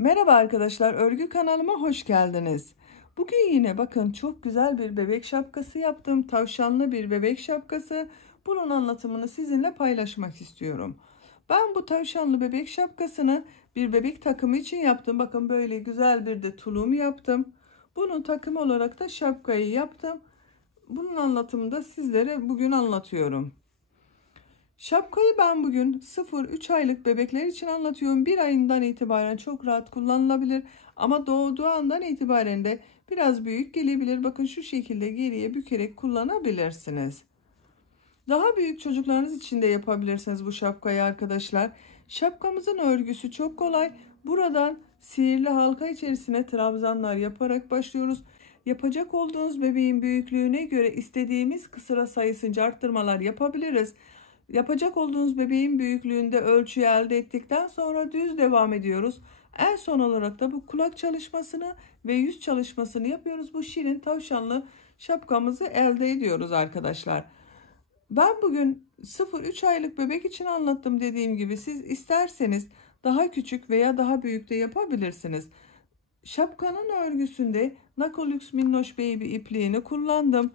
Merhaba arkadaşlar, örgü kanalıma hoş geldiniz. Bugün yine bakın çok güzel bir bebek şapkası yaptım. Tavşanlı bir bebek şapkası. Bunun anlatımını sizinle paylaşmak istiyorum. Ben bu tavşanlı bebek şapkasını bir bebek takımı için yaptım. Bakın böyle güzel bir de tulum yaptım. Bunun takımı olarak da şapkayı yaptım. Bunun anlatımını da sizlere bugün anlatıyorum. Şapkayı ben bugün 0-3 aylık bebekler için anlatıyorum. Bir ayından itibaren çok rahat kullanılabilir. Ama doğduğu andan itibaren de biraz büyük gelebilir. Bakın şu şekilde geriye bükerek kullanabilirsiniz. Daha büyük çocuklarınız için de yapabilirsiniz bu şapkayı arkadaşlar. Şapkamızın örgüsü çok kolay. Buradan sihirli halka içerisine trabzanlar yaparak başlıyoruz. Yapacak olduğunuz bebeğin büyüklüğüne göre istediğimiz sıra sayısınca arttırmalar yapabiliriz. Yapacak olduğunuz bebeğin büyüklüğünde ölçüyü elde ettikten sonra düz devam ediyoruz. En son olarak da bu kulak çalışmasını ve yüz çalışmasını yapıyoruz. Bu şirin tavşanlı şapkamızı elde ediyoruz arkadaşlar. Ben bugün 0-3 aylık bebek için anlattım dediğim gibi. Siz isterseniz daha küçük veya daha büyük de yapabilirsiniz. Şapkanın örgüsünde Nakolux Minnoş Baby ipliğini kullandım.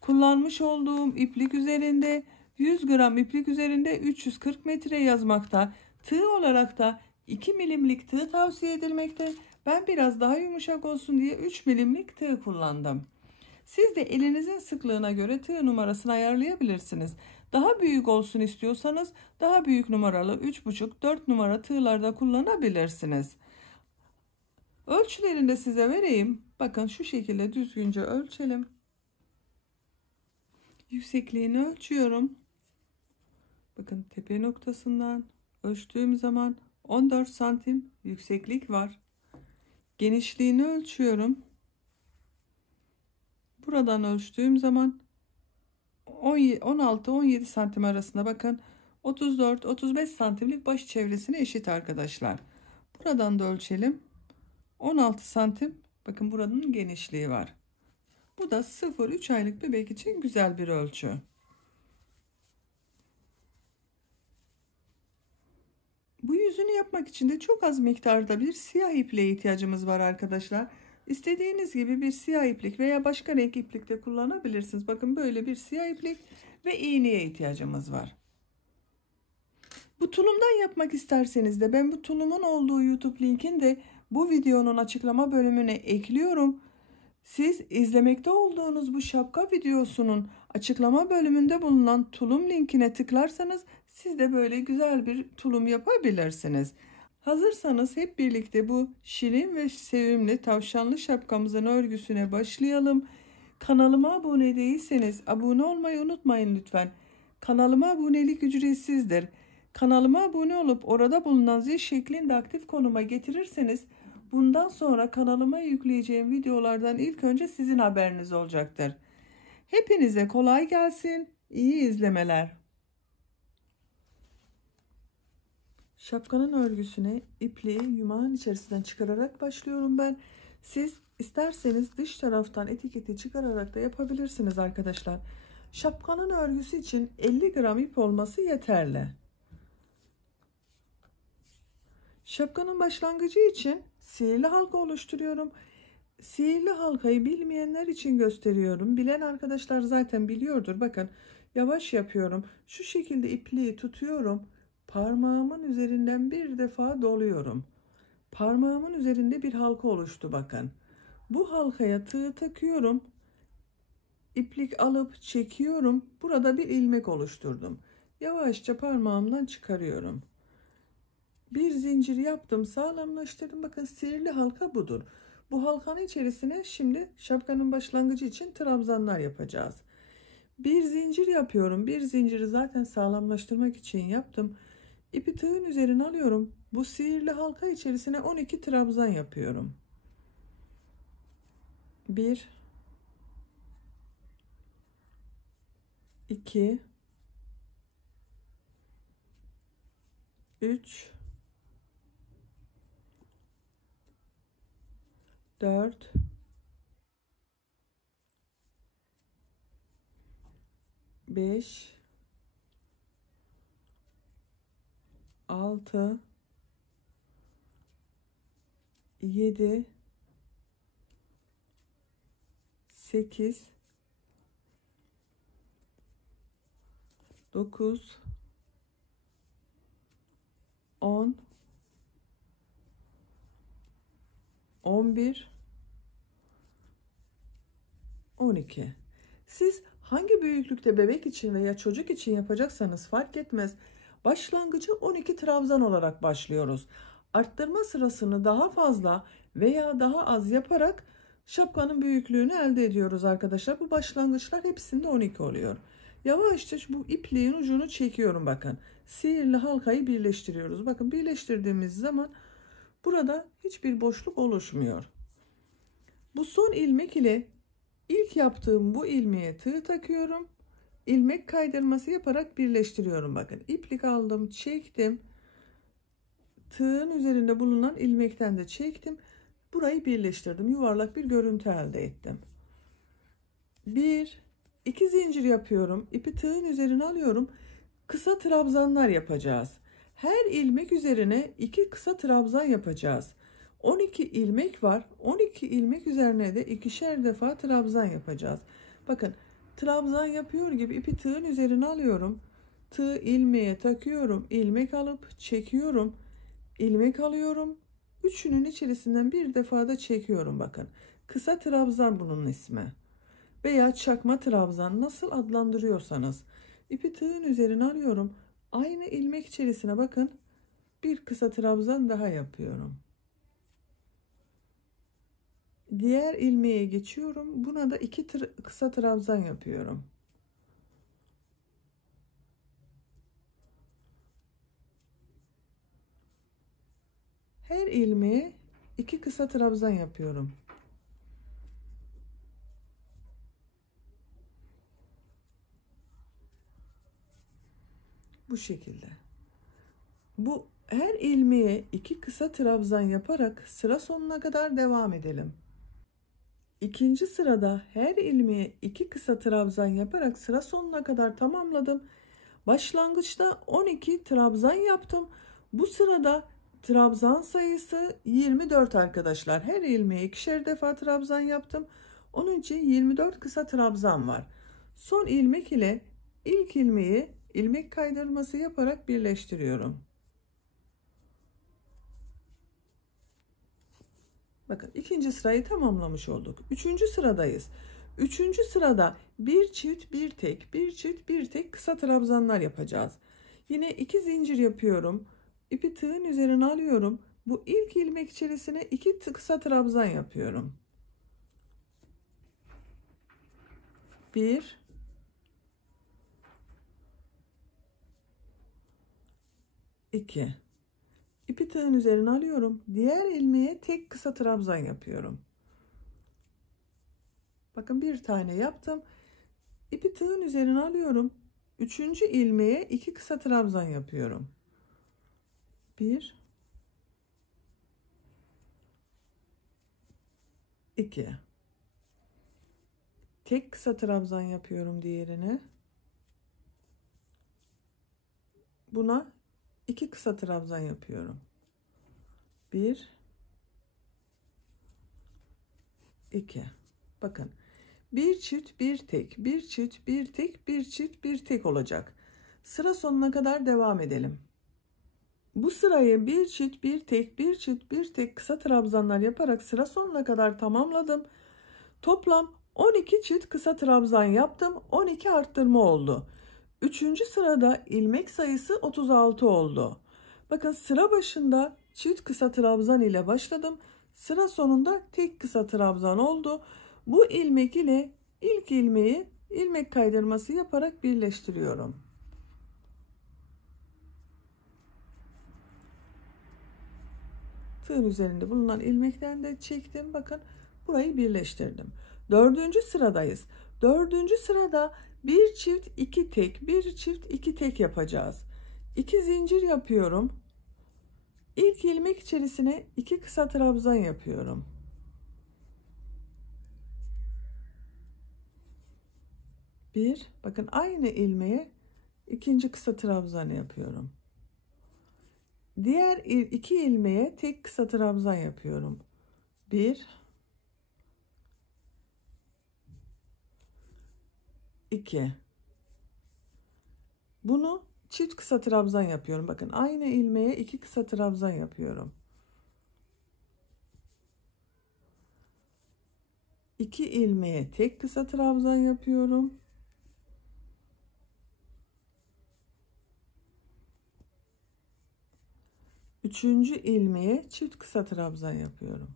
Kullanmış olduğum iplik üzerinde 100 gram iplik üzerinde 340 metre yazmakta. Tığ olarak da 2 milimlik tığ tavsiye edilmekte. Ben biraz daha yumuşak olsun diye 3 milimlik tığ kullandım. Siz de elinizin sıklığına göre tığ numarasını ayarlayabilirsiniz. Daha büyük olsun istiyorsanız daha büyük numaralı 3,5-4 numara tığlarda kullanabilirsiniz. Ölçülerini de size vereyim. Bakın şu şekilde düzgünce ölçelim. Yüksekliğini ölçüyorum. Bakın tepe noktasından ölçtüğüm zaman 14 santim yükseklik var. Genişliğini ölçüyorum. Buradan ölçtüğüm zaman 16-17 santim arasında bakın 34-35 santimlik baş çevresine eşit arkadaşlar. Buradan da ölçelim. 16 santim bakın buranın genişliği var. Bu da 0-3 aylık bebek için güzel bir ölçü. Bu yüzünü yapmak için de çok az miktarda bir siyah ipliğe ihtiyacımız var arkadaşlar. İstediğiniz gibi bir siyah iplik veya başka renk iplik de kullanabilirsiniz. Bakın böyle bir siyah iplik ve iğneye ihtiyacımız var. Bu tulumdan yapmak isterseniz de ben bu tulumun olduğu YouTube linkini de bu videonun açıklama bölümüne ekliyorum. Siz izlemekte olduğunuz bu şapka videosunun açıklama bölümünde bulunan tulum linkine tıklarsanız siz de böyle güzel bir tulum yapabilirsiniz. Hazırsanız hep birlikte bu şirin ve sevimli tavşanlı şapkamızın örgüsüne başlayalım. Kanalıma abone değilseniz abone olmayı unutmayın lütfen. Kanalıma abonelik ücretsizdir. Kanalıma abone olup orada bulunan zil şeklinde aktif konuma getirirseniz bundan sonra kanalıma yükleyeceğim videolardan ilk önce sizin haberiniz olacaktır. Hepinize kolay gelsin, iyi izlemeler. Şapkanın örgüsüne ipliği yumağın içerisinden çıkararak başlıyorum ben. Siz isterseniz dış taraftan etiketi çıkararak da yapabilirsiniz arkadaşlar. Şapkanın örgüsü için 50 gram ip olması yeterli. Şapkanın başlangıcı için sihirli halka oluşturuyorum. Sihirli halkayı bilmeyenler için gösteriyorum. Bilen arkadaşlar zaten biliyordur. Bakın yavaş yapıyorum. Şu şekilde ipliği tutuyorum. Parmağımın üzerinden bir defa doluyorum. Parmağımın üzerinde bir halka oluştu bakın. Bu halkaya tığ takıyorum. İplik alıp çekiyorum. Burada bir ilmek oluşturdum. Yavaşça parmağımdan çıkarıyorum. Bir zincir yaptım, sağlamlaştırdım. Bakın sihirli halka budur. Bu halkanın içerisine şimdi şapkanın başlangıcı için trabzanlar yapacağız. Bir zincir yapıyorum. Bir zinciri zaten sağlamlaştırmak için yaptım. İpi tığın üzerine alıyorum. Bu sihirli halka içerisine 12 trabzan yapıyorum. 1 2 3 4 5 6 7, 8, 9, 10, 11, 12. Siz hangi büyüklükte bebek için veya çocuk için yapacaksanız fark etmez. Başlangıcı 12 trabzan olarak başlıyoruz. Arttırma sırasını daha fazla veya daha az yaparak şapkanın büyüklüğünü elde ediyoruz arkadaşlar. Bu başlangıçlar hepsinde 12 oluyor. Yavaşça bu ipliğin ucunu çekiyorum bakın. Sihirli halkayı birleştiriyoruz. Bakın birleştirdiğimiz zaman burada hiçbir boşluk oluşmuyor. Bu son ilmek ile ilk yaptığım bu ilmeğe tığ takıyorum. İlmek kaydırması yaparak birleştiriyorum. Bakın iplik aldım, çektim. Tığın üzerinde bulunan ilmekten de çektim. Burayı birleştirdim. Yuvarlak bir görüntü elde ettim. 1, 2 zincir yapıyorum. İpi tığın üzerine alıyorum. Kısa trabzanlar yapacağız. Her ilmek üzerine 2 kısa trabzan yapacağız. 12 ilmek var. 12 ilmek üzerine de ikişer defa trabzan yapacağız. Bakın trabzan yapıyor gibi ipi tığın üzerine alıyorum. Tığ ilmeğe takıyorum. İlmek alıp çekiyorum. İlmek alıyorum. Üçünün içerisinden bir defa da çekiyorum bakın. Kısa trabzan bunun ismi. Veya çakma trabzan nasıl adlandırıyorsanız. İpi tığın üzerine alıyorum. Aynı ilmek içerisine bakın. Bir kısa trabzan daha yapıyorum. Diğer ilmeğe geçiyorum. Buna da 2 kısa trabzan yapıyorum. Her ilmeğe 2 kısa trabzan yapıyorum. Bu şekilde. Bu her ilmeğe 2 kısa trabzan yaparak sıra sonuna kadar devam edelim. İkinci sırada her ilmeğe 2 kısa trabzan yaparak sıra sonuna kadar tamamladım. Başlangıçta 12 trabzan yaptım. Bu sırada trabzan sayısı 24 arkadaşlar. Her ilmeğe ikişer defa trabzan yaptım. Onun için 24 kısa trabzan var. Son ilmek ile ilk ilmeği ilmek kaydırması yaparak birleştiriyorum. Bakın ikinci sırayı tamamlamış olduk. Üçüncü sıradayız. Üçüncü sırada bir çift bir tek, bir çift bir tek kısa trabzanlar yapacağız. Yine 2 zincir yapıyorum. İpi tığın üzerine alıyorum. Bu ilk ilmek içerisine 2 kısa trabzan yapıyorum. 1, 2. İpi tığın üzerine alıyorum. Diğer ilmeğe tek kısa trabzan yapıyorum. Bakın bir tane yaptım. İpi tığın üzerine alıyorum. Üçüncü ilmeğe 2 kısa trabzan yapıyorum. 1, 2. Tek kısa trabzan yapıyorum diğerine. Buna 2 kısa trabzan yapıyorum. 1, 2. Bakın. Bir çift bir tek, bir çift bir tek, bir çift bir tek olacak. Sıra sonuna kadar devam edelim. Bu sırayı bir çift bir tek, bir çift bir tek kısa trabzanlar yaparak sıra sonuna kadar tamamladım. Toplam 12 çift kısa trabzan yaptım. 12 arttırma oldu. Üçüncü sırada ilmek sayısı 36 oldu. Bakın sıra başında çift kısa trabzan ile başladım. Sıra sonunda tek kısa trabzan oldu. Bu ilmek ile ilk ilmeği ilmek kaydırması yaparak birleştiriyorum. Tığın üzerinde bulunan ilmekten de çektim. Bakın burayı birleştirdim. Dördüncü sıradayız. Dördüncü sırada bir çift iki tek, bir çift iki tek yapacağız. 2 zincir yapıyorum. İlk ilmek içerisine 2 kısa trabzan yapıyorum. Bir, bakın aynı ilmeğe ikinci kısa trabzanı yapıyorum. Diğer iki ilmeğe tek kısa trabzan yapıyorum. 1, 2. Bunu çift kısa trabzan yapıyorum. Bakın aynı ilmeğe 2 kısa trabzan yapıyorum. 2 ilmeğe tek kısa trabzan yapıyorum. Üçüncü ilmeğe çift kısa trabzan yapıyorum.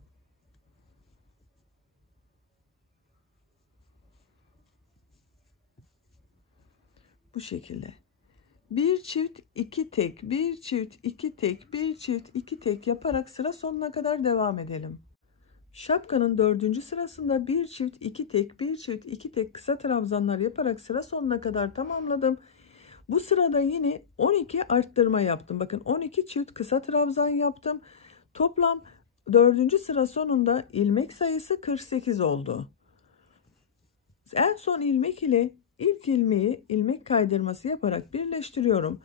Bu şekilde. Bir çift iki tek, bir çift iki tek, bir çift iki tek yaparak sıra sonuna kadar devam edelim. Şapkanın 4. sırasında bir çift iki tek, bir çift iki tek kısa trabzanlar yaparak sıra sonuna kadar tamamladım. Bu sırada yine 12 arttırma yaptım. Bakın 12 çift kısa trabzan yaptım. Toplam 4. sıra sonunda ilmek sayısı 48 oldu. En son ilmek ile ilk ilmeği ilmek kaydırması yaparak birleştiriyorum.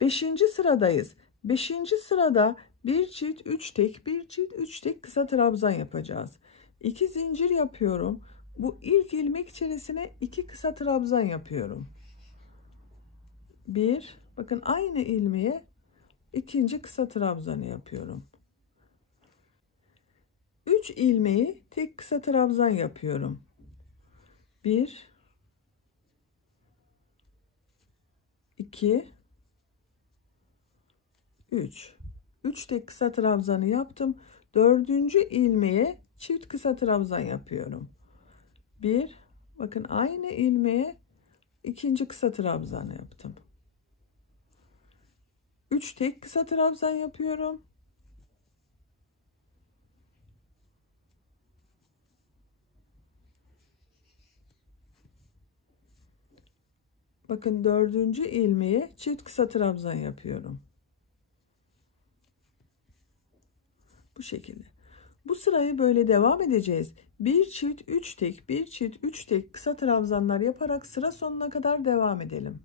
5. sıradayız. 5. sırada bir çift 3 tek, bir çift 3 tek kısa trabzan yapacağız. 2 zincir yapıyorum. Bu ilk ilmek içerisine 2 kısa trabzan yapıyorum. 1, bakın aynı ilmeğe ikinci kısa trabzanı yapıyorum. 3 ilmeği tek kısa trabzan yapıyorum. 1, 2, 3. 3 tek kısa trabzanı yaptım. 4. ilmeğe çift kısa trabzan yapıyorum. 1, bakın aynı ilmeğe ikinci kısa trabzanı yaptım. 3 tek kısa trabzan yapıyorum. Bakın 4. ilmeğe çift kısa trabzan yapıyorum. Bu şekilde. Bu sırayı böyle devam edeceğiz. Bir çift 3 tek, bir çift 3 tek kısa trabzanlar yaparak sıra sonuna kadar devam edelim.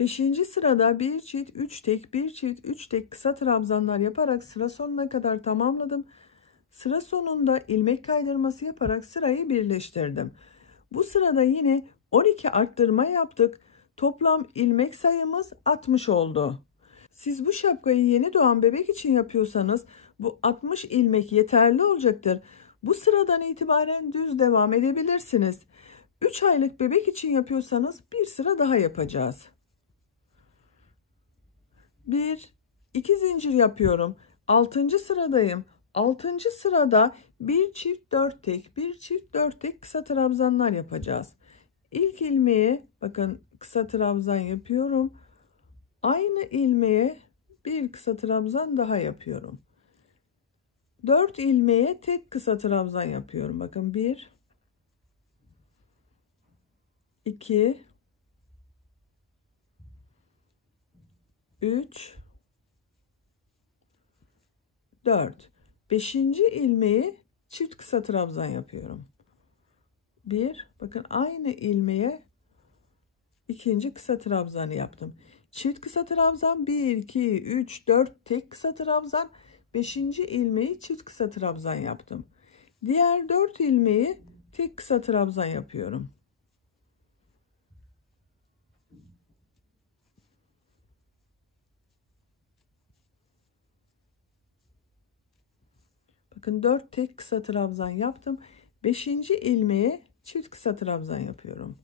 5. sırada bir çift 3 tek, bir çift 3 tek kısa trabzanlar yaparak sıra sonuna kadar tamamladım. Sıra sonunda ilmek kaydırması yaparak sırayı birleştirdim. Bu sırada yine 12 arttırma yaptık. Toplam ilmek sayımız 60 oldu. Siz bu şapkayı yeni doğan bebek için yapıyorsanız bu 60 ilmek yeterli olacaktır. Bu sıradan itibaren düz devam edebilirsiniz. 3 aylık bebek için yapıyorsanız bir sıra daha yapacağız. 1, 2 zincir yapıyorum. 6. sıradayım. 6. sırada bir çift 4 tek, bir çift 4 tek kısa trabzanlar yapacağız. İlk ilmeğe bakın kısa trabzan yapıyorum. Aynı ilmeğe bir kısa trabzan daha yapıyorum. 4 ilmeğe tek kısa trabzan yapıyorum. Bakın 1, 2, 3, 4. 5. ilmeği çift kısa trabzan yapıyorum. 1, bakın aynı ilmeğe ikinci kısa trabzanı yaptım. Çift kısa trabzan 1, 2, 3, 4 tek kısa trabzan. 5. ilmeği çift kısa trabzan yaptım. Diğer 4 ilmeği tek kısa trabzan yapıyorum. Bakın 4 tek kısa trabzan yaptım. 5. ilmeğe çift kısa trabzan yapıyorum.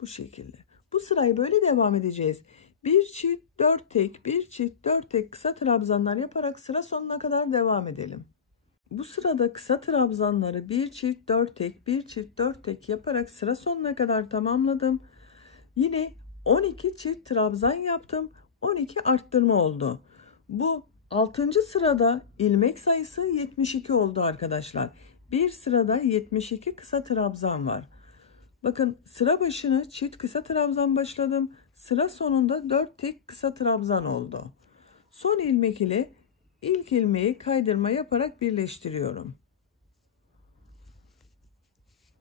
Bu şekilde. Bu sırayı böyle devam edeceğiz. Bir çift 4 tek, bir çift 4 tek kısa trabzanlar yaparak sıra sonuna kadar devam edelim. Bu sırada kısa trabzanları bir çift 4 tek, bir çift 4 tek yaparak sıra sonuna kadar tamamladım. Yine 12 çift trabzan yaptım. 12 arttırma oldu. Bu 6. sırada ilmek sayısı 72 oldu arkadaşlar. Bir sırada 72 kısa trabzan var. Bakın sıra başına çift kısa trabzan başladım. Sıra sonunda 4 tek kısa trabzan oldu. Son ilmek ile ilk ilmeği kaydırma yaparak birleştiriyorum.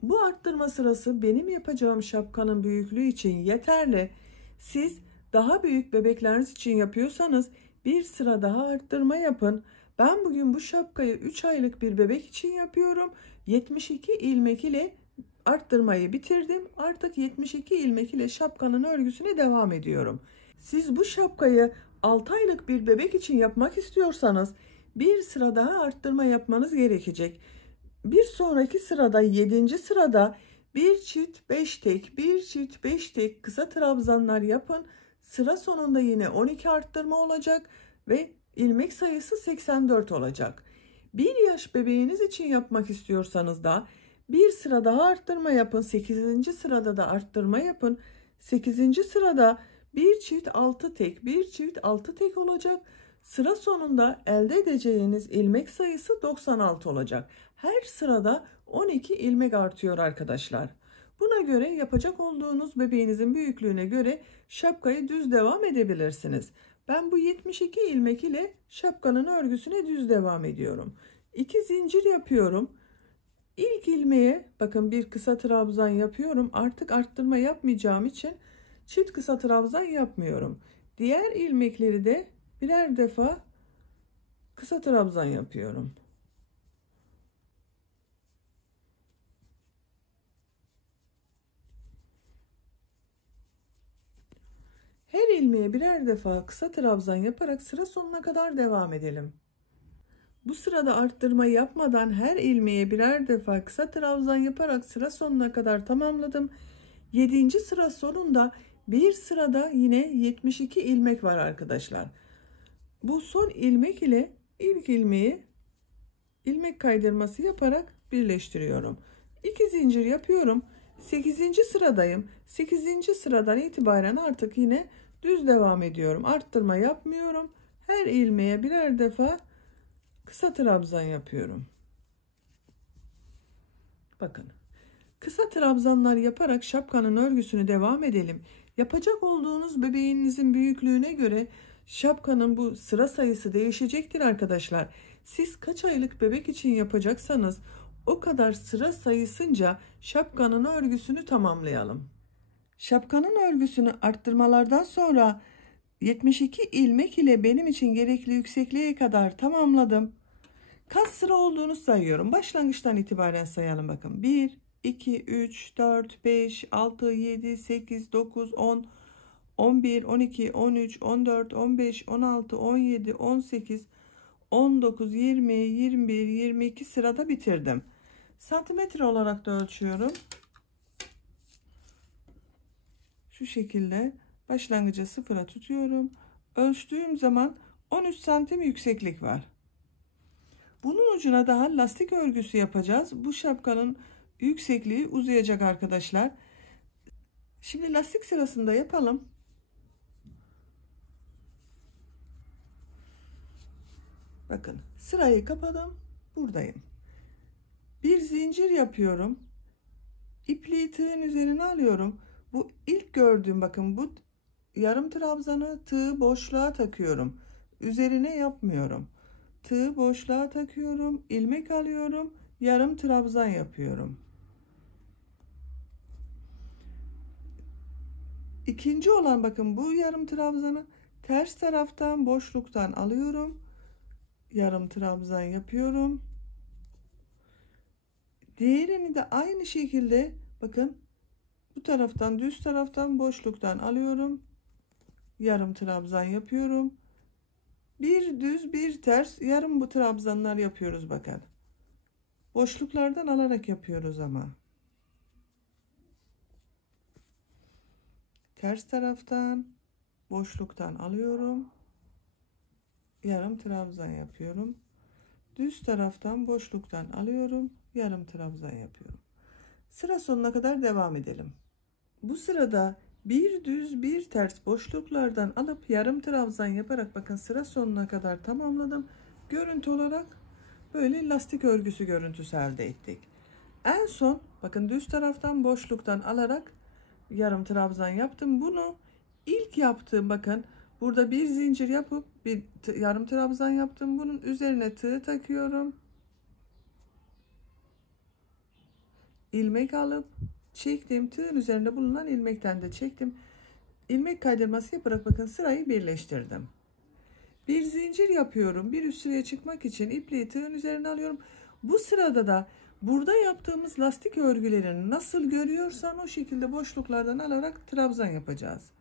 Bu arttırma sırası benim yapacağım şapkanın büyüklüğü için yeterli. Siz daha büyük bebekleriniz için yapıyorsanız Bir sıra daha arttırma yapın. Ben bugün bu şapkayı 3 aylık bir bebek için yapıyorum. 72 ilmek ile arttırmayı bitirdim. Artık 72 ilmek ile şapkanın örgüsüne devam ediyorum. Siz bu şapkayı 6 aylık bir bebek için yapmak istiyorsanız bir sıra daha arttırma yapmanız gerekecek. Bir sonraki sırada 7. sırada bir çift 5 tek, bir çift 5 tek kısa trabzanlar yapın. Sıra sonunda yine 12 arttırma olacak ve ilmek sayısı 84 olacak. 1 yaş bebeğiniz için yapmak istiyorsanız da bir sıra daha arttırma yapın. 8. sırada da arttırma yapın. 8. sırada bir çift 6 tek, bir çift 6 tek olacak. Sıra sonunda elde edeceğiniz ilmek sayısı 96 olacak. Her sırada 12 ilmek artıyor arkadaşlar. Buna göre yapacak olduğunuz bebeğinizin büyüklüğüne göre şapkayı düz devam edebilirsiniz. Ben bu 72 ilmek ile şapkanın örgüsüne düz devam ediyorum. 2 zincir yapıyorum. İlk ilmeğe bakın bir kısa trabzan yapıyorum. Artık arttırma yapmayacağım için çift kısa trabzan yapmıyorum. Diğer ilmekleri de birer defa kısa trabzan yapıyorum. Her ilmeğe birer defa kısa trabzan yaparak sıra sonuna kadar devam edelim. Bu sırada arttırma yapmadan her ilmeğe birer defa kısa trabzan yaparak sıra sonuna kadar tamamladım. 7. sıra sonunda bir sırada yine 72 ilmek var arkadaşlar. Bu son ilmek ile ilk ilmeği ilmek kaydırması yaparak birleştiriyorum. 2 zincir yapıyorum. 8. sıradayım. 8. sıradan itibaren artık yine düz devam ediyorum. Arttırma yapmıyorum. Her ilmeğe birer defa kısa trabzan yapıyorum. Bakın. Kısa trabzanlar yaparak şapkanın örgüsünü devam edelim. Yapacak olduğunuz bebeğinizin büyüklüğüne göre şapkanın bu sıra sayısı değişecektir arkadaşlar. Siz kaç aylık bebek için yapacaksanız o kadar sıra sayısınca şapkanın örgüsünü tamamlayalım. Şapkanın örgüsünü arttırmalardan sonra 72 ilmek ile benim için gerekli yüksekliğe kadar tamamladım. Kaç sıra olduğunu sayıyorum. Başlangıçtan itibaren sayalım bakın. 1, 2, 3, 4, 5, 6, 7, 8, 9, 10, 11, 12, 13, 14, 15, 16, 17, 18, 19, 20, 21, 22 sırada bitirdim. Santimetre olarak da ölçüyorum. Şu şekilde başlangıcı sıfıra tutuyorum. Ölçtüğüm zaman 13 santim yükseklik var. Bunun ucuna daha lastik örgüsü yapacağız. Bu şapkanın yüksekliği uzayacak arkadaşlar. Şimdi lastik sırasında yapalım. Bakın sırayı kapadım. Buradayım. Bir zincir yapıyorum. İpliği tığın üzerine alıyorum. Bu ilk gördüğüm bakın bu yarım trabzanı tığ boşluğa takıyorum. Üzerine yapmıyorum. Tığ boşluğa takıyorum. İlmek alıyorum. Yarım trabzan yapıyorum. İkinci olan bakın bu yarım trabzanı ters taraftan boşluktan alıyorum. Yarım trabzan yapıyorum. Diğerini de aynı şekilde bakın bu taraftan düz taraftan boşluktan alıyorum. Yarım trabzan yapıyorum. Bir düz bir ters yarım bu trabzanlar yapıyoruz bakın. Boşluklardan alarak yapıyoruz ama. Ters taraftan boşluktan alıyorum. Yarım trabzan yapıyorum. Düz taraftan boşluktan alıyorum. Yarım trabzan yapıyorum. Sıra sonuna kadar devam edelim. Bu sırada bir düz bir ters boşluklardan alıp yarım trabzan yaparak bakın sıra sonuna kadar tamamladım. Görüntü olarak böyle lastik örgüsü görüntüsü elde ettik. En son bakın düz taraftan boşluktan alarak yarım trabzan yaptım. Bunu ilk yaptığım bakın burada bir zincir yapıp bir yarım trabzan yaptım. Bunun üzerine tığ takıyorum. İlmek alıp çektim. Tığın üzerinde bulunan ilmekten de çektim. İlmek kaydırması yaparak bakın sırayı birleştirdim. Bir zincir yapıyorum. Bir üst sıraya çıkmak için ipliği tığın üzerine alıyorum. Bu sırada da burada yaptığımız lastik örgülerini nasıl görüyorsan o şekilde boşluklardan alarak trabzan yapacağız.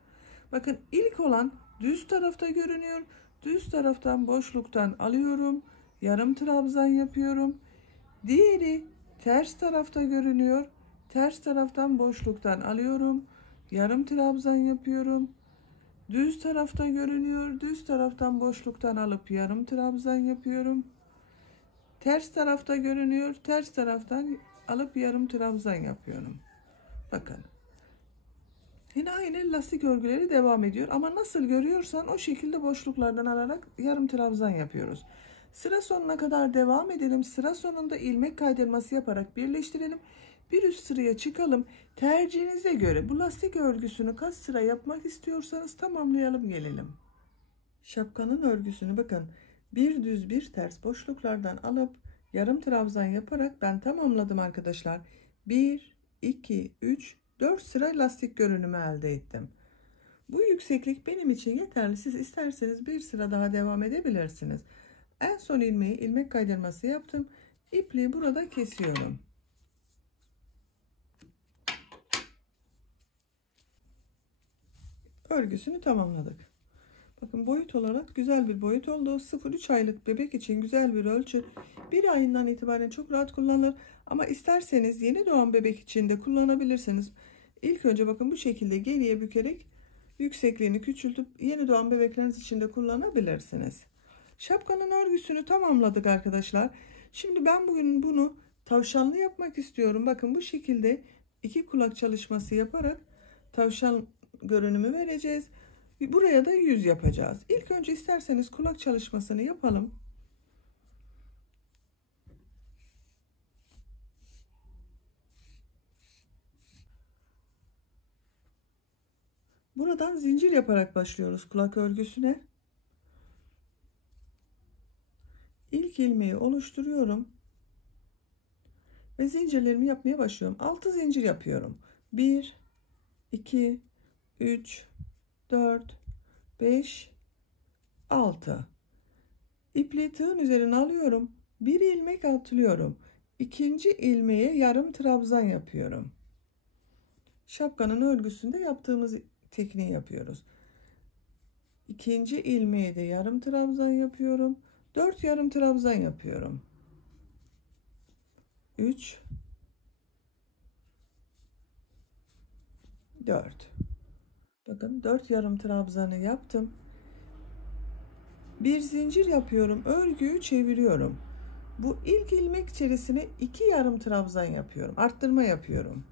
Bakın ilk olan düz tarafta görünüyor. Düz taraftan boşluktan alıyorum. Yarım trabzan yapıyorum. Diğeri ters tarafta görünüyor. Ters taraftan boşluktan alıyorum. Yarım trabzan yapıyorum. Düz tarafta görünüyor. Düz taraftan boşluktan alıp yarım trabzan yapıyorum. Ters tarafta görünüyor. Ters taraftan alıp yarım trabzan yapıyorum. Bakın. Yine aynı lastik örgüleri devam ediyor. Ama nasıl görüyorsan o şekilde boşluklardan alarak yarım trabzan yapıyoruz. Sıra sonuna kadar devam edelim. Sıra sonunda ilmek kaydırması yaparak birleştirelim. Bir üst sıraya çıkalım. Tercihinize göre bu lastik örgüsünü kaç sıra yapmak istiyorsanız tamamlayalım gelelim. Şapkanın örgüsünü bakın bir düz bir ters boşluklardan alıp yarım trabzan yaparak ben tamamladım arkadaşlar. 1, 2, 3, 4 sıra lastik görünümü elde ettim. Bu yükseklik benim için yeterli. Siz isterseniz bir sıra daha devam edebilirsiniz. En son ilmeği ilmek kaydırması yaptım. İpliği burada kesiyorum. Örgüsünü tamamladık. Bakın boyut olarak güzel bir boyut oldu. 0-3 aylık bebek için güzel bir ölçü. Bir ayından itibaren çok rahat kullanılır. Ama isterseniz yeni doğan bebek için de kullanabilirsiniz. İlk önce bakın bu şekilde geriye bükerek yüksekliğini küçültüp yeni doğan bebekleriniz için de kullanabilirsiniz. Şapkanın örgüsünü tamamladık arkadaşlar. Şimdi ben bugün bunu tavşanlı yapmak istiyorum. Bakın bu şekilde iki kulak çalışması yaparak tavşan görünümü vereceğiz. Buraya da yüz yapacağız. İlk önce isterseniz kulak çalışmasını yapalım. Buradan zincir yaparak başlıyoruz kulak örgüsüne. İlk ilmeği oluşturuyorum. Ve zincirlerimi yapmaya başlıyorum. 6 zincir yapıyorum. 1, 2, 3, 4, 5, 6. İpliği tığın üzerine alıyorum. Bir ilmek atlıyorum. İkinci ilmeğe yarım trabzan yapıyorum. Şapkanın örgüsünde yaptığımız tekniği yapıyoruz. İkinci ilmeğe de yarım trabzan yapıyorum. 4 yarım trabzan yapıyorum. 3, 4. Bakın 4 yarım trabzanı yaptım. Bir zincir yapıyorum. Örgüyü çeviriyorum. Bu ilk ilmek içerisine 2 yarım trabzan yapıyorum. Arttırma yapıyorum.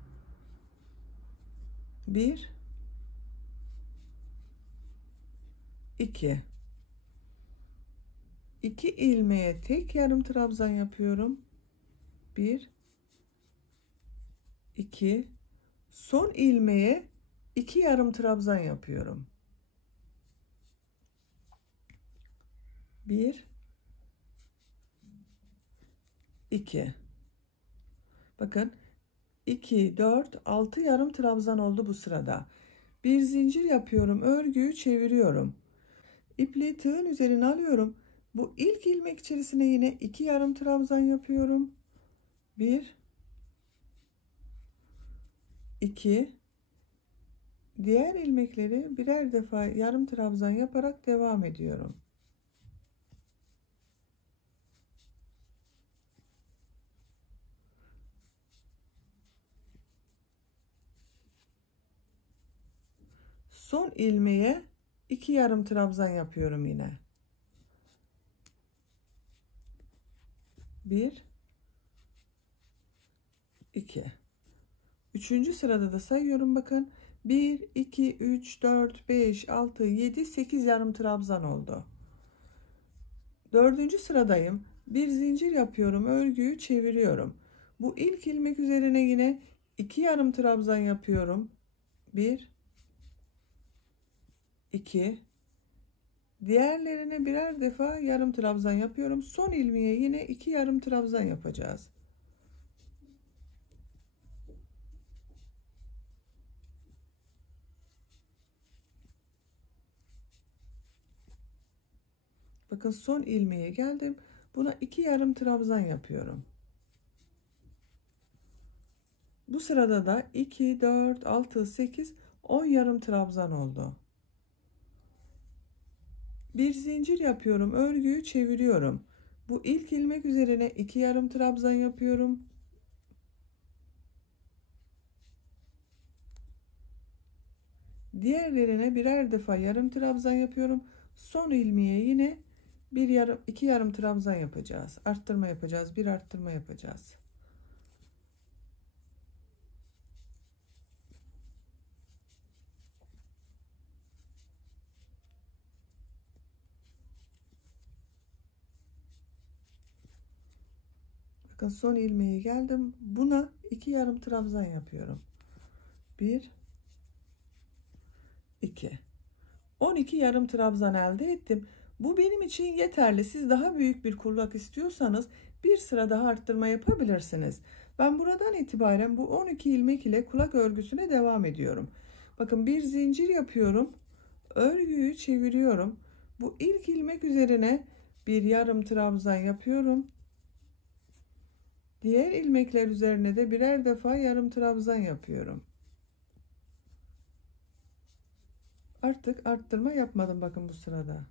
1, 2. 2 ilmeğe tek yarım trabzan yapıyorum. 1, 2. Son ilmeğe 2 yarım trabzan yapıyorum. 1, 2. Bakın 2, 4, 6 yarım trabzan oldu bu sırada. Bir zincir yapıyorum. Örgüyü çeviriyorum. İpliği tığın üzerine alıyorum. Bu ilk ilmek içerisine yine 2 yarım trabzan yapıyorum. 1, 2. Diğer ilmekleri birer defa yarım trabzan yaparak devam ediyorum. Son ilmeğe 2 yarım trabzan yapıyorum yine. 1, 2. Üçüncü sırada da sayıyorum bakın. 1, 2, 3, 4, 5, 6, 7, 8 yarım trabzan oldu. Dördüncü sıradayım. Bir zincir yapıyorum. Örgüyü çeviriyorum. Bu ilk ilmek üzerine yine 2 yarım trabzan yapıyorum. 1, 2. Diğerlerine birer defa yarım trabzan yapıyorum. Son ilmeğe yine 2 yarım trabzan yapacağız. Bakın son ilmeğe geldim. Buna 2 yarım trabzan yapıyorum. Bu sırada da 2, 4, 6, 8, 10 yarım trabzan oldu. Bir zincir yapıyorum. Örgüyü çeviriyorum. Bu ilk ilmek üzerine 2 yarım trabzan yapıyorum. Diğerlerine birer defa yarım trabzan yapıyorum. Son ilmeğe yine 2 yarım trabzan yapacağız. Arttırma yapacağız. Bir arttırma yapacağız. Bakın son ilmeğe geldim. Buna 2 yarım trabzan yapıyorum. 1, 2. 12 yarım trabzan elde ettim. Bu benim için yeterli. Siz daha büyük bir kulak istiyorsanız bir sıra daha arttırma yapabilirsiniz. Ben buradan itibaren bu 12 ilmek ile kulak örgüsüne devam ediyorum. Bakın bir zincir yapıyorum. Örgüyü çeviriyorum. Bu ilk ilmek üzerine bir yarım trabzan yapıyorum. Diğer ilmekler üzerine de birer defa yarım trabzan yapıyorum. Artık arttırma yapmadım bakın bu sırada.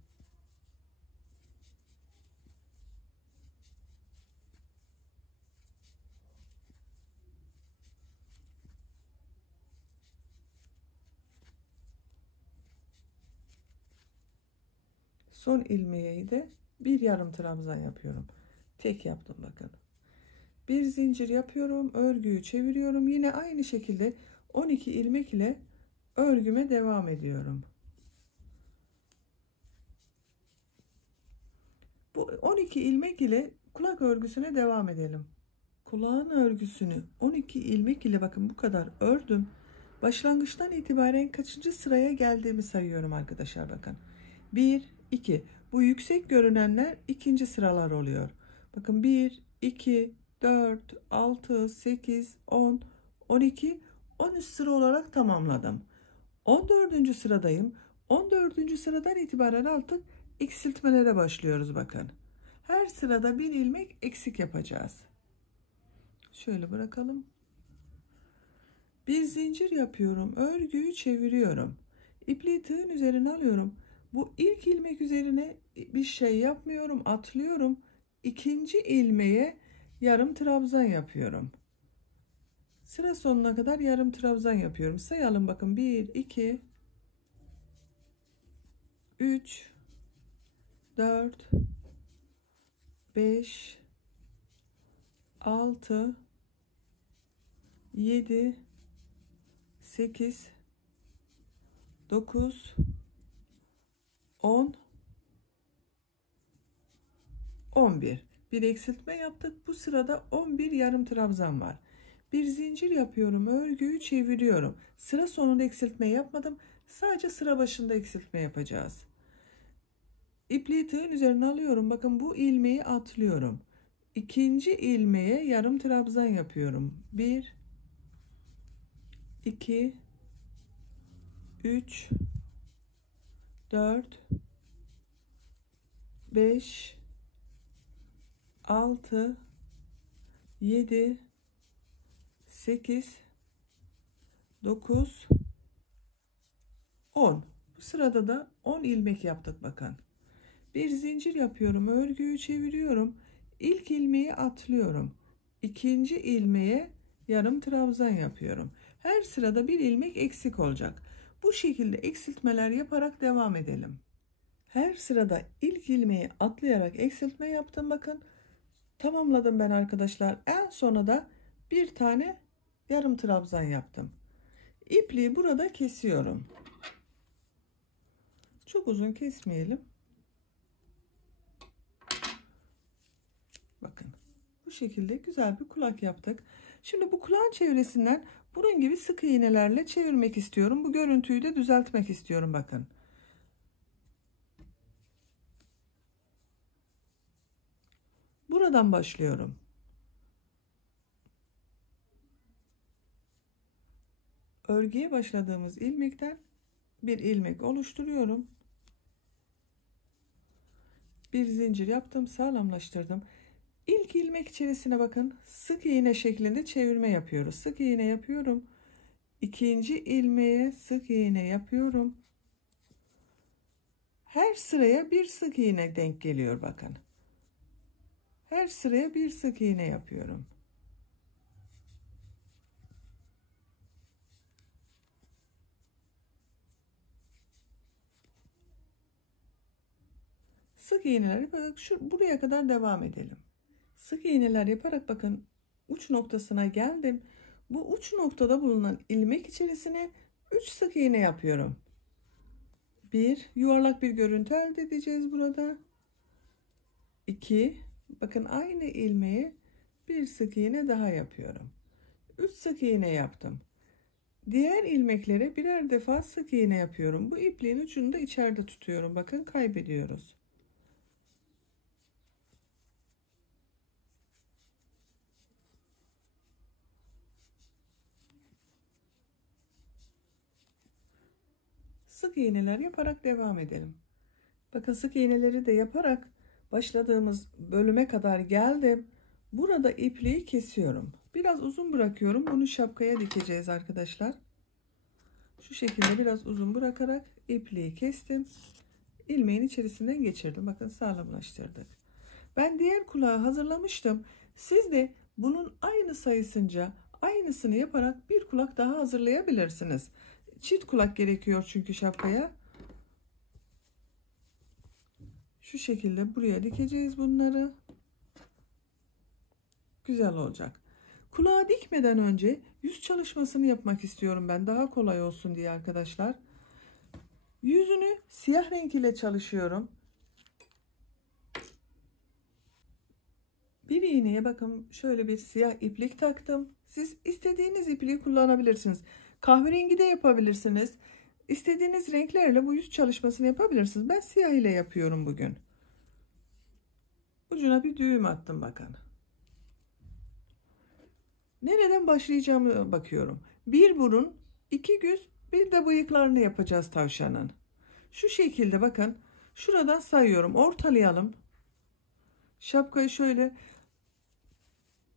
Son ilmeği de bir yarım trabzan yapıyorum. Tek yaptım bakın. Bir zincir yapıyorum, örgüyü çeviriyorum. Yine aynı şekilde 12 ilmek ile örgüme devam ediyorum. Bu 12 ilmek ile kulak örgüsüne devam edelim. Kulağın örgüsünü 12 ilmek ile bakın bu kadar ördüm. Başlangıçtan itibaren kaçıncı sıraya geldiğimi sayıyorum arkadaşlar bakın. 1, 2. Bu yüksek görünenler ikinci sıralar oluyor. Bakın 1, 2, 4, 6, 8, 10, 12, 13 sıra olarak tamamladım. 14. sıradayım. 14. sıradan itibaren artık eksiltmelere başlıyoruz bakın. Her sırada bir ilmek eksik yapacağız. Şöyle bırakalım. Bir zincir yapıyorum. Örgüyü çeviriyorum. İpliği tığın üzerine alıyorum. Bu ilk ilmek üzerine bir şey yapmıyorum. Atlıyorum. İkinci ilmeğe yarım trabzan yapıyorum. Sıra sonuna kadar yarım trabzan yapıyorum. Sayalım bakın. 1, 2, 3, 4, 5, 6, 7, 8, 9, 10, 11. Bir eksiltme yaptık. Bu sırada 11 yarım trabzan var. Bir zincir yapıyorum. Örgüyü çeviriyorum. Sıra sonunda eksiltme yapmadım. Sadece sıra başında eksiltme yapacağız. İpliği tığın üzerine alıyorum. Bakın bu ilmeği atlıyorum. İkinci ilmeğe yarım trabzan yapıyorum. 1, 2, 3, 4, 5, 6, 7, 8, 9, 10. Bu sırada da 10 ilmek yaptık bakın. Bir zincir yapıyorum. Örgüyü çeviriyorum. İlk ilmeği atlıyorum. İkinci ilmeğe yarım trabzan yapıyorum. Her sırada bir ilmek eksik olacak. Bu şekilde eksiltmeler yaparak devam edelim. Her sırada ilk ilmeği atlayarak eksiltme yaptım bakın. Tamamladım ben arkadaşlar. En sona da bir tane yarım trabzan yaptım. İpliği burada kesiyorum. Çok uzun kesmeyelim. Bakın bu şekilde güzel bir kulak yaptık. Şimdi bu kulağın çevresinden bunun gibi sık iğnelerle çevirmek istiyorum. Bu görüntüyü de düzeltmek istiyorum bakın. Buradan başlıyorum. Örgüye başladığımız ilmekten bir ilmek oluşturuyorum. Bir zincir yaptım, sağlamlaştırdım. İlk ilmek içerisine bakın, sık iğne şeklinde çevirme yapıyoruz. Sık iğne yapıyorum. İkinci ilmeğe sık iğne yapıyorum. Her sıraya bir sık iğne denk geliyor bakın. Her sıraya bir sık iğne yapıyorum. Sık iğneler yaparak buraya kadar devam edelim. Sık iğneler yaparak bakın uç noktasına geldim. Bu uç noktada bulunan ilmek içerisine 3 sık iğne yapıyorum. Bir yuvarlak bir görüntü elde edeceğiz burada. 2, bakın aynı ilmeğe bir sık iğne daha yapıyorum. 3 sık iğne yaptım. Diğer ilmeklere birer defa sık iğne yapıyorum. Bu ipliğin ucunu da içeride tutuyorum. Bakın kaybediyoruz. Sık iğneler yaparak devam edelim. Bakın sık iğneleri de yaparak başladığımız bölüme kadar geldim. Burada ipliği kesiyorum. Biraz uzun bırakıyorum. Bunu şapkaya dikeceğiz arkadaşlar. Şu şekilde biraz uzun bırakarak ipliği kestim. İlmeğin içerisinden geçirdim. Bakın sağlamlaştırdık. Ben diğer kulağı hazırlamıştım. Siz de bunun aynı sayısınca aynısını yaparak bir kulak daha hazırlayabilirsiniz. Çift kulak gerekiyor çünkü şapkaya. Şu şekilde buraya dikeceğiz bunları. Güzel olacak. Kulağı dikmeden önce yüz çalışmasını yapmak istiyorum ben. Daha kolay olsun diye arkadaşlar. Yüzünü siyah renk ile çalışıyorum. Bir iğneye bakın şöyle bir siyah iplik taktım. Siz istediğiniz ipliği kullanabilirsiniz. Kahverengi de yapabilirsiniz. İstediğiniz renklerle bu yüz çalışmasını yapabilirsiniz. Ben siyah ile yapıyorum bugün. Ucuna bir düğüm attım bakın. Nereden başlayacağımı bakıyorum. Bir burun, iki göz, bir de bıyıklarını yapacağız tavşanın. Şu şekilde bakın. Şuradan sayıyorum. Ortalayalım. Şapkayı şöyle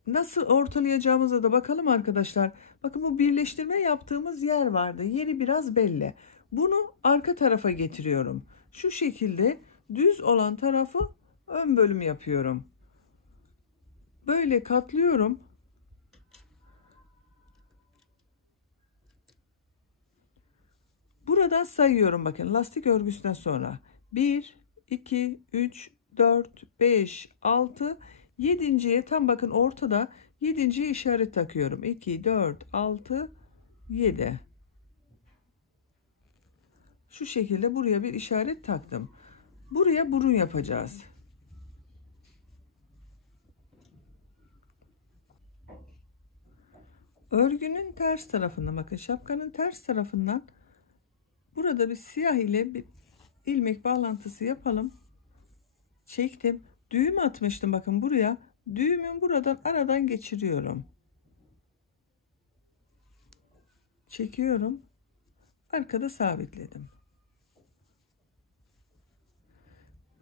nasıl ortalayacağımıza da bakalım arkadaşlar. Bakın bu birleştirme yaptığımız yer vardı. Yeri biraz belli. Bunu arka tarafa getiriyorum. Şu şekilde düz olan tarafı ön bölüm yapıyorum. Böyle katlıyorum. Buradan sayıyorum bakın lastik örgüsünden sonra. 1, 2, 3, 4, 5, 6, 7.'ye tam bakın ortada 7.'ye işaret takıyorum. 2, 4, 6, 7. Şu şekilde buraya bir işaret taktım. Buraya burun yapacağız. Örgünün ters tarafından bakın şapkanın ters tarafından burada bir siyah ile bir ilmek bağlantısı yapalım. Çektim. Düğüm atmıştım bakın buraya. Düğümün buradan aradan geçiriyorum. Çekiyorum. Arkada sabitledim.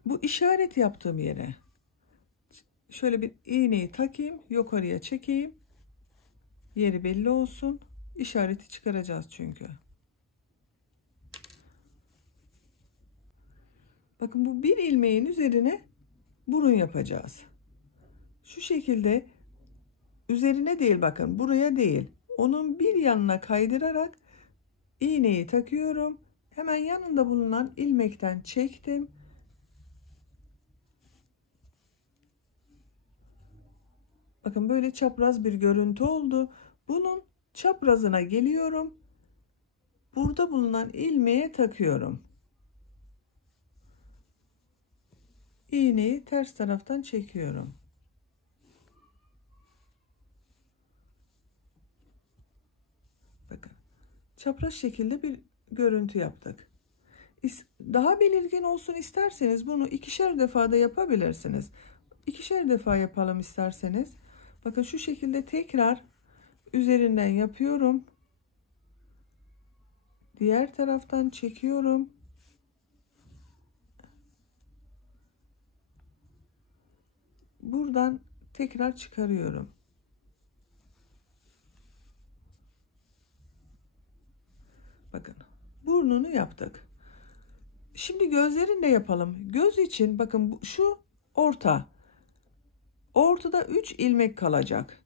Bu işaret yaptığım yere şöyle bir iğneyi takayım. Yukarıya çekeyim. Yeri belli olsun. İşareti çıkaracağız çünkü. Bakın bu bir ilmeğin üzerine burun yapacağız. Şu şekilde üzerine değil bakın buraya değil. Onun bir yanına kaydırarak iğneyi takıyorum. Hemen yanında bulunan ilmekten çektim. Bakın böyle çapraz bir görüntü oldu. Bunun çaprazına geliyorum. Burada bulunan ilmeğe takıyorum. İğneyi ters taraftan çekiyorum. Bakın çapraz şekilde bir görüntü yaptık. Daha belirgin olsun isterseniz bunu ikişer defa da yapabilirsiniz. İkişer defa yapalım isterseniz. Bakın şu şekilde tekrar üzerinden yapıyorum. Diğer taraftan çekiyorum. buradan tekrar çıkarıyorum. Bakın burnunu yaptık. Şimdi gözlerini de yapalım. Göz için bakın şu orta. Ortada 3 ilmek kalacak.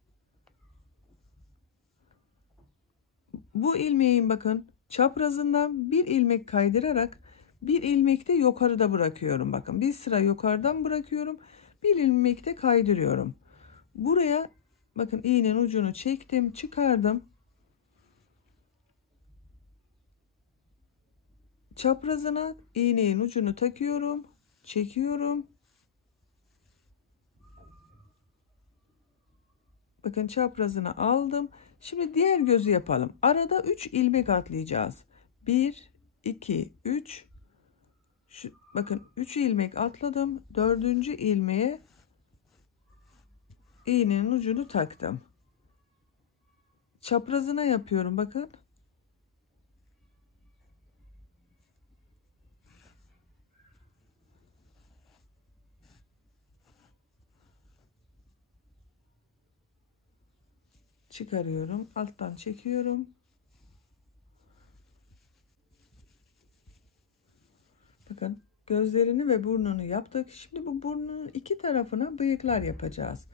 Bu ilmeğin bakın çaprazından bir ilmek kaydırarak bir ilmek de yukarıda bırakıyorum. Bakın bir sıra yukarıdan bırakıyorum. Bir ilmek de kaydırıyorum. Buraya bakın iğnenin ucunu çektim, çıkardım. Çaprazına iğnenin ucunu takıyorum, çekiyorum. Bakın çaprazını aldım. Şimdi diğer gözü yapalım. Arada 3 ilmek atlayacağız. 1 2 3. Bakın 3 ilmek atladım. 4. ilmeğe iğnenin ucunu taktım. Çaprazına yapıyorum bakın. Çıkarıyorum. Alttan çekiyorum. Bakın gözlerini ve burnunu yaptık. Şimdi bu burnunun iki tarafına bıyıklar yapacağız.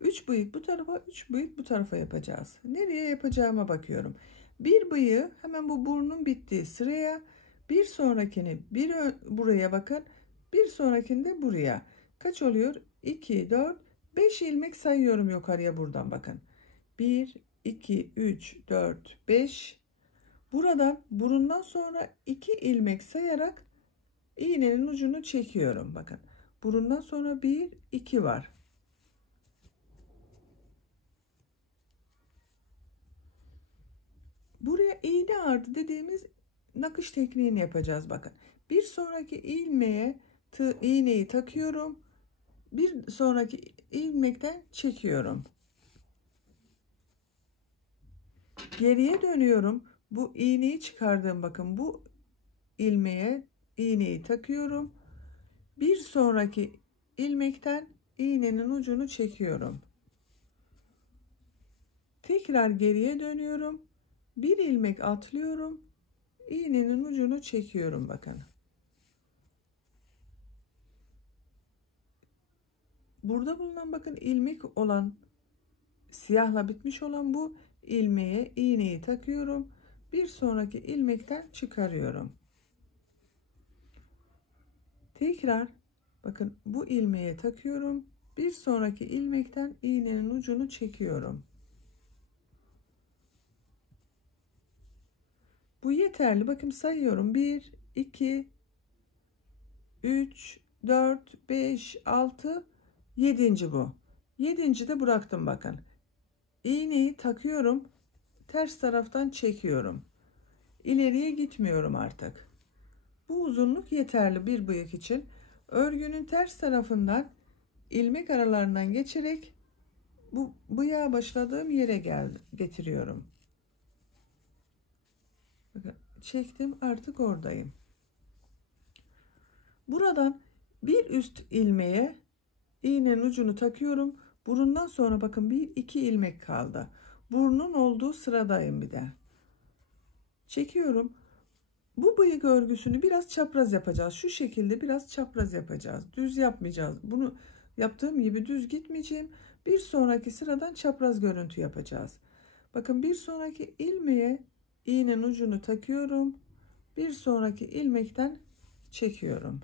3 bıyık bu tarafa, 3 bıyık bu tarafa yapacağız. Nereye yapacağıma bakıyorum. Bir bıyığı hemen bu burnun bittiği sıraya, bir sonrakini buraya bakın. Bir sonrakini de buraya. Kaç oluyor? 2, 4, 5 ilmek sayıyorum yukarıya buradan bakın. 1, 2, 3, 4, 5. Buradan burundan sonra 2 ilmek sayarak iğnenin ucunu çekiyorum. Bakın burundan sonra 1, 2 var. Buraya iğne ardı dediğimiz nakış tekniğini yapacağız bakın. Bir sonraki ilmeğe iğneyi takıyorum. Bir sonraki ilmekten çekiyorum. Geriye dönüyorum. Bu iğneyi çıkardığım bakın bu ilmeğe iğneyi takıyorum. Bir sonraki ilmekten iğnenin ucunu çekiyorum. Tekrar geriye dönüyorum. Bir ilmek atlıyorum. İğnenin ucunu çekiyorum bakın. Burada bulunan bakın ilmek olan siyahla bitmiş olan bu ilmeğe iğneyi takıyorum. Bir sonraki ilmekten çıkarıyorum. Tekrar bakın bu ilmeğe takıyorum. Bir sonraki ilmekten iğnenin ucunu çekiyorum. Bu yeterli. Bakın sayıyorum. 1, 2, 3, 4, 5, 6, 7. bu. 7. de bıraktım bakın. İğneyi takıyorum. Ters taraftan çekiyorum. İleriye gitmiyorum artık. Bu uzunluk yeterli bir bıyık için. Örgünün ters tarafından ilmek aralarından geçerek bu bıyığa başladığım yere getiriyorum. Bakın çektim, artık oradayım. Buradan bir üst ilmeğe iğnenin ucunu takıyorum. Burundan sonra bakın bir iki ilmek kaldı. Burnun olduğu sıradayım bir de. Çekiyorum. Bu bıyık örgüsünü biraz çapraz yapacağız. Şu şekilde biraz çapraz yapacağız. Düz yapmayacağız. Bunu yaptığım gibi düz gitmeyeceğim. Bir sonraki sıradan çapraz görüntü yapacağız. Bakın bir sonraki ilmeğe iğnenin ucunu takıyorum. Bir sonraki ilmekten çekiyorum.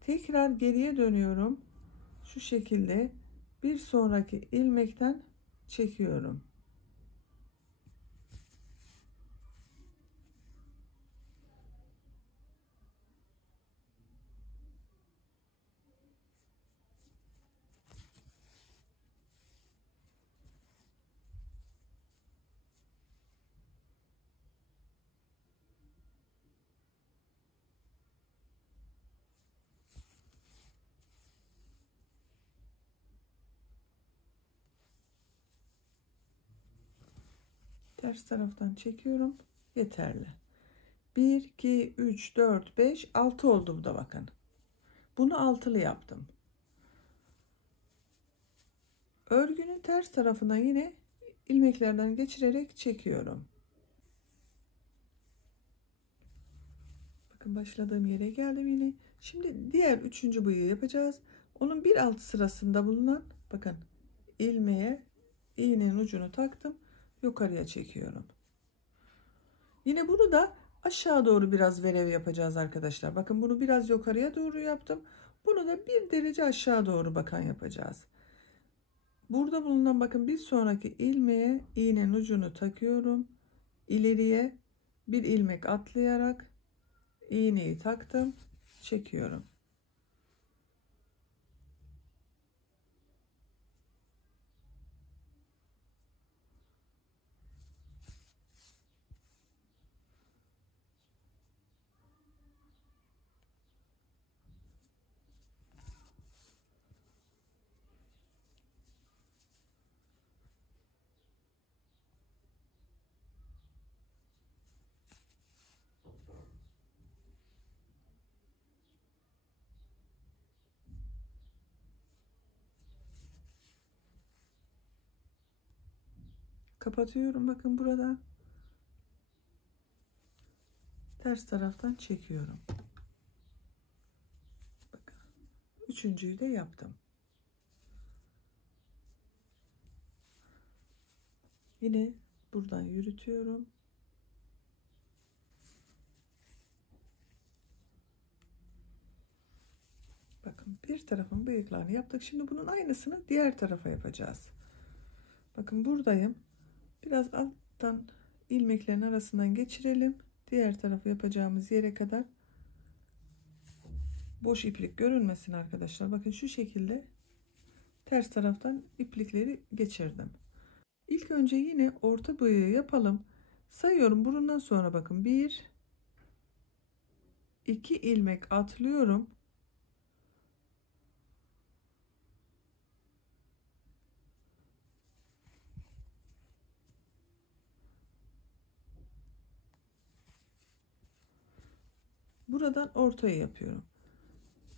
Tekrar geriye dönüyorum. Şu şekilde bir sonraki ilmekten çekiyorum. Ters taraftan çekiyorum. Yeterli. 1, 2, 3, 4, 5, 6 oldu bu da bakın. Bunu altılı yaptım. Örgünün ters tarafından yine ilmeklerden geçirerek çekiyorum. Bakın başladığım yere geldim yine. Şimdi diğer üçüncü bıyığı yapacağız. Onun bir alt sırasında bulunan bakın ilmeğe iğnenin ucunu taktım. Yukarıya çekiyorum. Yine bunu da aşağı doğru biraz verev yapacağız arkadaşlar. Bakın bunu biraz yukarıya doğru yaptım. Bunu da bir derece aşağı doğru bakan yapacağız. Burada bulunan bakın bir sonraki ilmeğe iğnenin ucunu takıyorum. İleriye bir ilmek atlayarak iğneyi taktım, çekiyorum. Kapatıyorum bakın burada. Ters taraftan çekiyorum. Bakın. Üçüncüyü de yaptım. Yine buradan yürütüyorum. Bakın bir tarafın bıyıklarını yaptık. Şimdi bunun aynısını diğer tarafa yapacağız. Bakın buradayım. Biraz alttan ilmeklerin arasından geçirelim. Diğer tarafı yapacağımız yere kadar boş iplik görünmesin arkadaşlar. Bakın şu şekilde ters taraftan iplikleri geçirdim. İlk önce yine orta bıyığı yapalım. Sayıyorum burundan sonra bakın 1 2 ilmek atlıyorum. Buradan ortaya yapıyorum.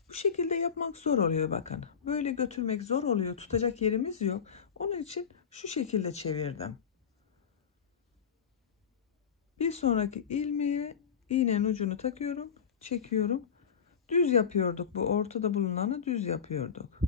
Bu şekilde yapmak zor oluyor bakın. Böyle götürmek zor oluyor. Tutacak yerimiz yok. Onun için şu şekilde çevirdim. Bir sonraki ilmeğe iğnenin ucunu takıyorum, çekiyorum. Düz yapıyorduk, bu ortada bulunanı düz yapıyorduk.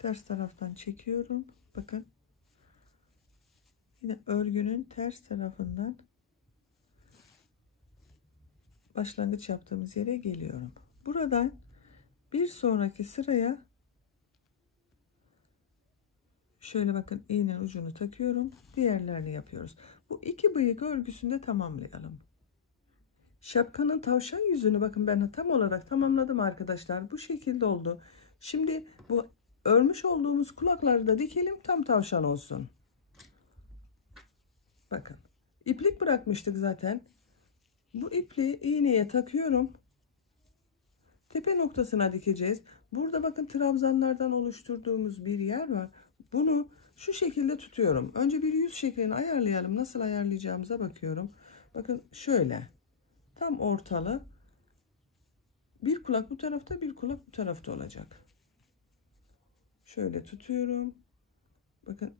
Ters taraftan çekiyorum. Bakın. Yine örgünün ters tarafından başlangıç yaptığımız yere geliyorum. Buradan bir sonraki sıraya şöyle bakın iğnenin ucunu takıyorum. Diğerlerini yapıyoruz. Bu iki bıyık örgüsünü de tamamlayalım. Şapkanın tavşan yüzünü bakın ben tam olarak tamamladım arkadaşlar. Bu şekilde oldu. Şimdi bu örmüş olduğumuz kulakları da dikelim, tam tavşan olsun. Bakın iplik bırakmıştık zaten. Bu ipliği iğneye takıyorum. Tepe noktasına dikeceğiz. Burada bakın trabzanlardan oluşturduğumuz bir yer var. Bunu şu şekilde tutuyorum. Önce bir yüz şeklini ayarlayalım. Nasıl ayarlayacağımıza bakıyorum. Bakın şöyle. Tam ortalı. Bir kulak bu tarafta, bir kulak bu tarafta olacak. Şöyle tutuyorum. Bakın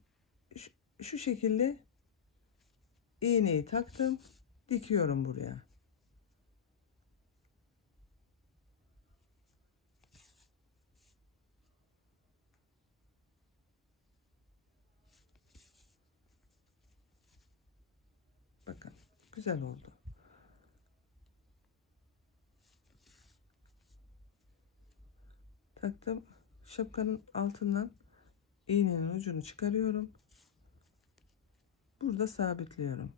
şu şekilde iğneyi taktım. Dikiyorum buraya. Bakın güzel oldu. Taktım. Şapkanın altından iğnenin ucunu çıkarıyorum. Burada sabitliyorum.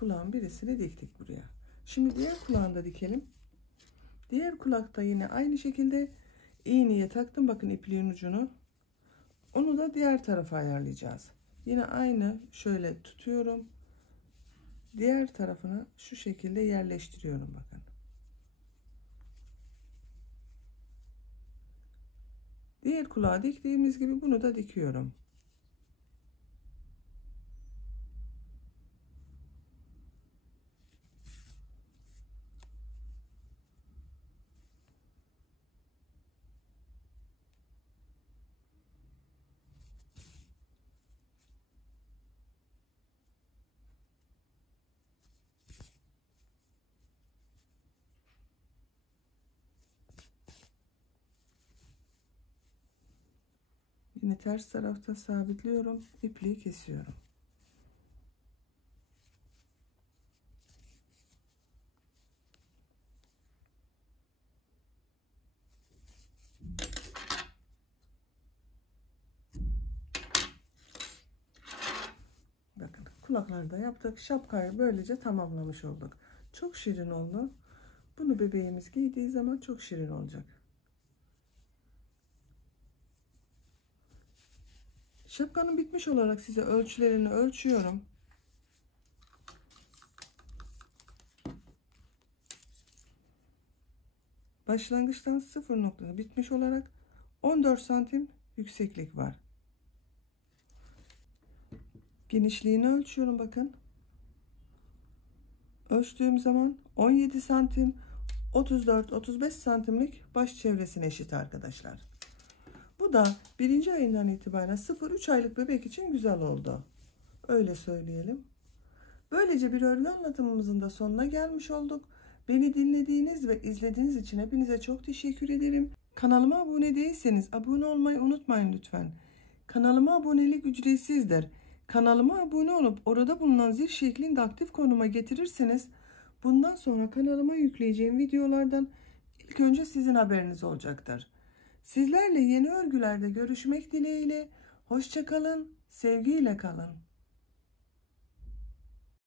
kulağın birisini diktik buraya. Şimdi diğer kulağını da dikelim. Diğer kulakta yine aynı şekilde iğneye taktım. Bakın ipliğin ucunu. Onu da diğer tarafa ayarlayacağız. Yine aynı şöyle tutuyorum. Diğer tarafına şu şekilde yerleştiriyorum bakın. Diğer kulağı diktiğimiz gibi bunu da dikiyorum. Yine ters tarafta sabitliyorum. İpliği kesiyorum. Bakın kulakları da yaptık. Şapkayı böylece tamamlamış olduk. Çok şirin oldu. Bunu bebeğimiz giydiği zaman çok şirin olacak. Şapkanın bitmiş olarak size ölçülerini ölçüyorum. Başlangıçtan 0 noktada bitmiş olarak 14 santim yükseklik var. Genişliğini ölçüyorum bakın. Ölçtüğüm zaman 17 santim 34-35 santimlik baş çevresine eşit arkadaşlar. Bu da birinci ayından itibaren 0-3 aylık bebek için güzel oldu. Öyle söyleyelim. Böylece bir örgü anlatımımızın da sonuna gelmiş olduk. Beni dinlediğiniz ve izlediğiniz için hepinize çok teşekkür ederim. Kanalıma abone değilseniz abone olmayı unutmayın lütfen. Kanalıma abonelik ücretsizdir. Kanalıma abone olup orada bulunan zil şeklinde aktif konuma getirirseniz bundan sonra kanalıma yükleyeceğim videolardan ilk önce sizin haberiniz olacaktır. Sizlerle yeni örgülerde görüşmek dileğiyle. Hoşça kalın, sevgiyle kalın.